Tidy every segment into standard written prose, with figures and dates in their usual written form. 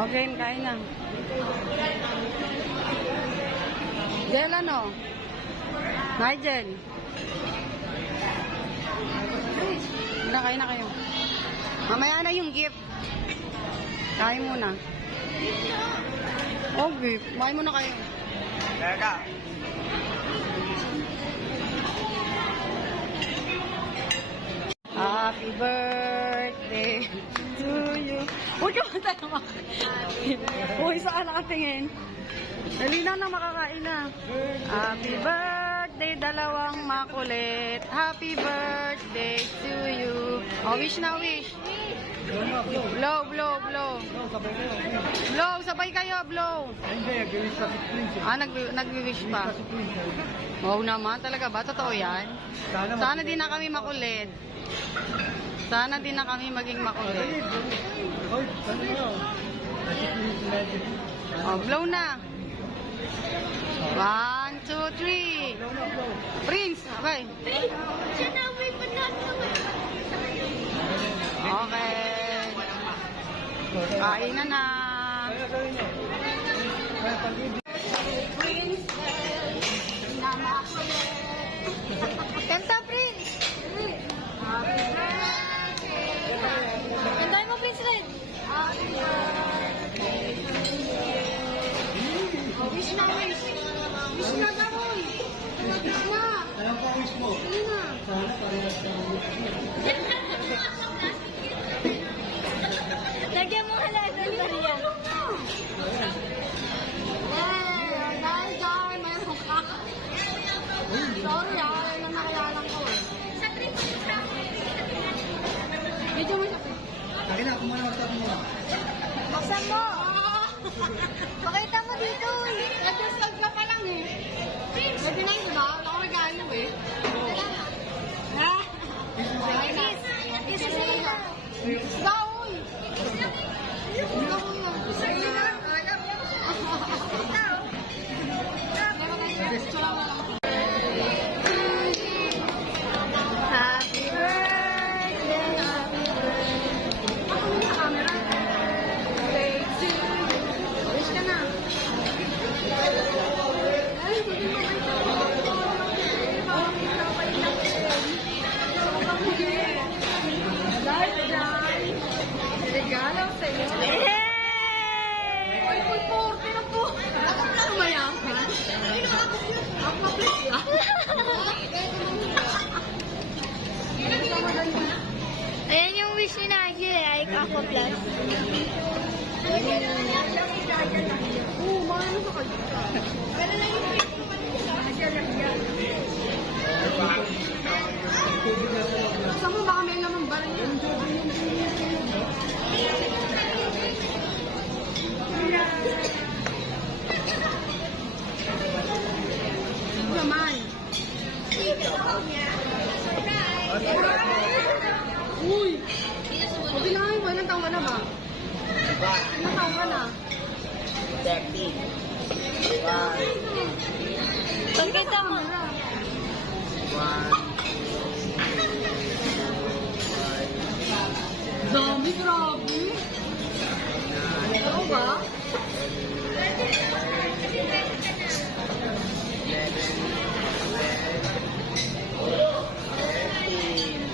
Okay, kain na. Jel, ano? Nigel. Kain na kayo. Mamaya na yung gift. Kain muna. Oh, gift. Kain muna kayo. Teka. Happy birthday to you. Huwag ka mata naman. Uy, saan nakatingin? Dali na makakain na. Happy birthday, dalawang makulit. Happy birthday to you. Oh, wish na, wish. Blow, blow, blow. Blow, sabay kayo, blow. Hindi, nag-wish pa si Prince. Nag-wish pa. Wow naman, talaga ba? Totoo yan? Sana din na kami makulit. Sana din na kami maging makulit. Hoy, ano yun? Si Prince natin. Oh, blow na. 1, 2, 3. Blow na, blow. Prince, okay. Okay. Kain na na. Kaya gawin nyo. Kaya pag-ibig. Prince, kanta, Prince. Happy birthday. Kantahin mo, Prince Red. Happy birthday. Oh, wish na, wish. Wish na, Garoy. Wish na. Alam ko ang wish mo. Ano na? Sana parehas ka ang wish mo. Lagyan mo halasan sa niya. Dahil dyan, mayroon ka. Sorry yan na nakilalang ko. Medyo mo siya. Akin na, kumana magsabi mo. Buksan mo. Pakita mo dito. Nag-vlog ka pa lang eh. Pwede na yun, diba? Wala ko regalo eh. Ha? Kiss. Kiss sila. Daoy. Happy birthday, happy birthday. Ako muna sa camera. Birthday to you. Wish ka na. Ay, hindi mo regalo sa iyo. Ay, full 40 na po. Ako na mayaman. Ako na plus yan. Ayan yung wish ni Nigel eh, ay Aqua Plus. Oo, mahal sa kayo. Pero na yung wish ko pa saan mo baka may lamang barang yun? Naman. Uy! Okay lang mo, ilang taong ka na ba? Ilang taong ka na? 30. Pagkita mo. 1. Dami, grabe. Ano ba?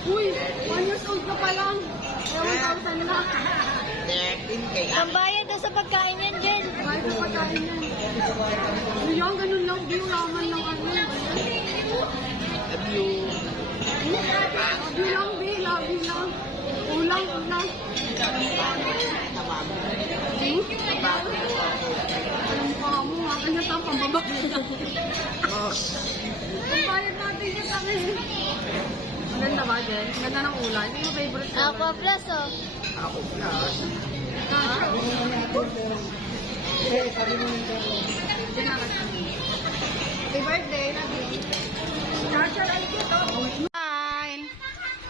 Uy, 1 years old ka pa lang. Kaya 1,000 na. 13 kay Pambayad daw sa pagkain yan, Jen. Kahit sa pagkain yan. Uy, yan, ganun lang. Di ulaman lang ano. Love you. Labi lang, di. Labi lang. Ulang, ulang. Thank you, alam pa mo, akin na tang pambaba. Pambayad natin yung kami. Maganda ba, Jen? Maganda ng ulan. Ito yung favorite ko. Aqua Plus, oh. Ako na. Happy birthday, Nabi. Special ay ito. Smile.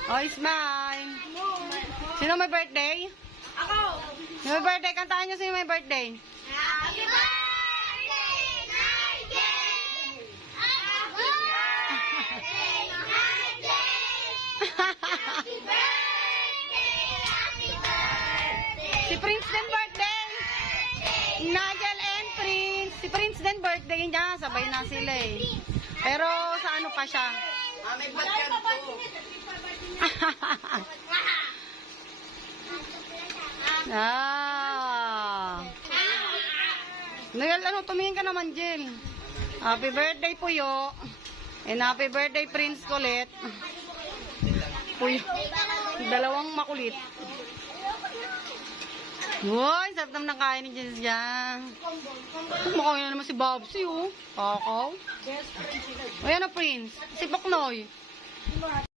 Oh, smile. Sino may birthday? Ako! Sino may birthday? Kantaan niyo sino may birthday. Happy birthday, Nigel! Happy birthday, Nigel! Happy birthday, happy birthday! Si Prince din birthday. birthday niya, sabay na sila eh. Pero sa ano pa siya? May bagyan po. Noel, ano, tumingin ka naman, Jill. Happy birthday, Puyo. And happy birthday, Prince Colette. Puyo. Dalawang makulit. Uy, sarap naman ng kain ni Jill dyan. Kumakain na naman si Babsy, oh. Kakaw. Ayan na, Prince. Si Paknoy.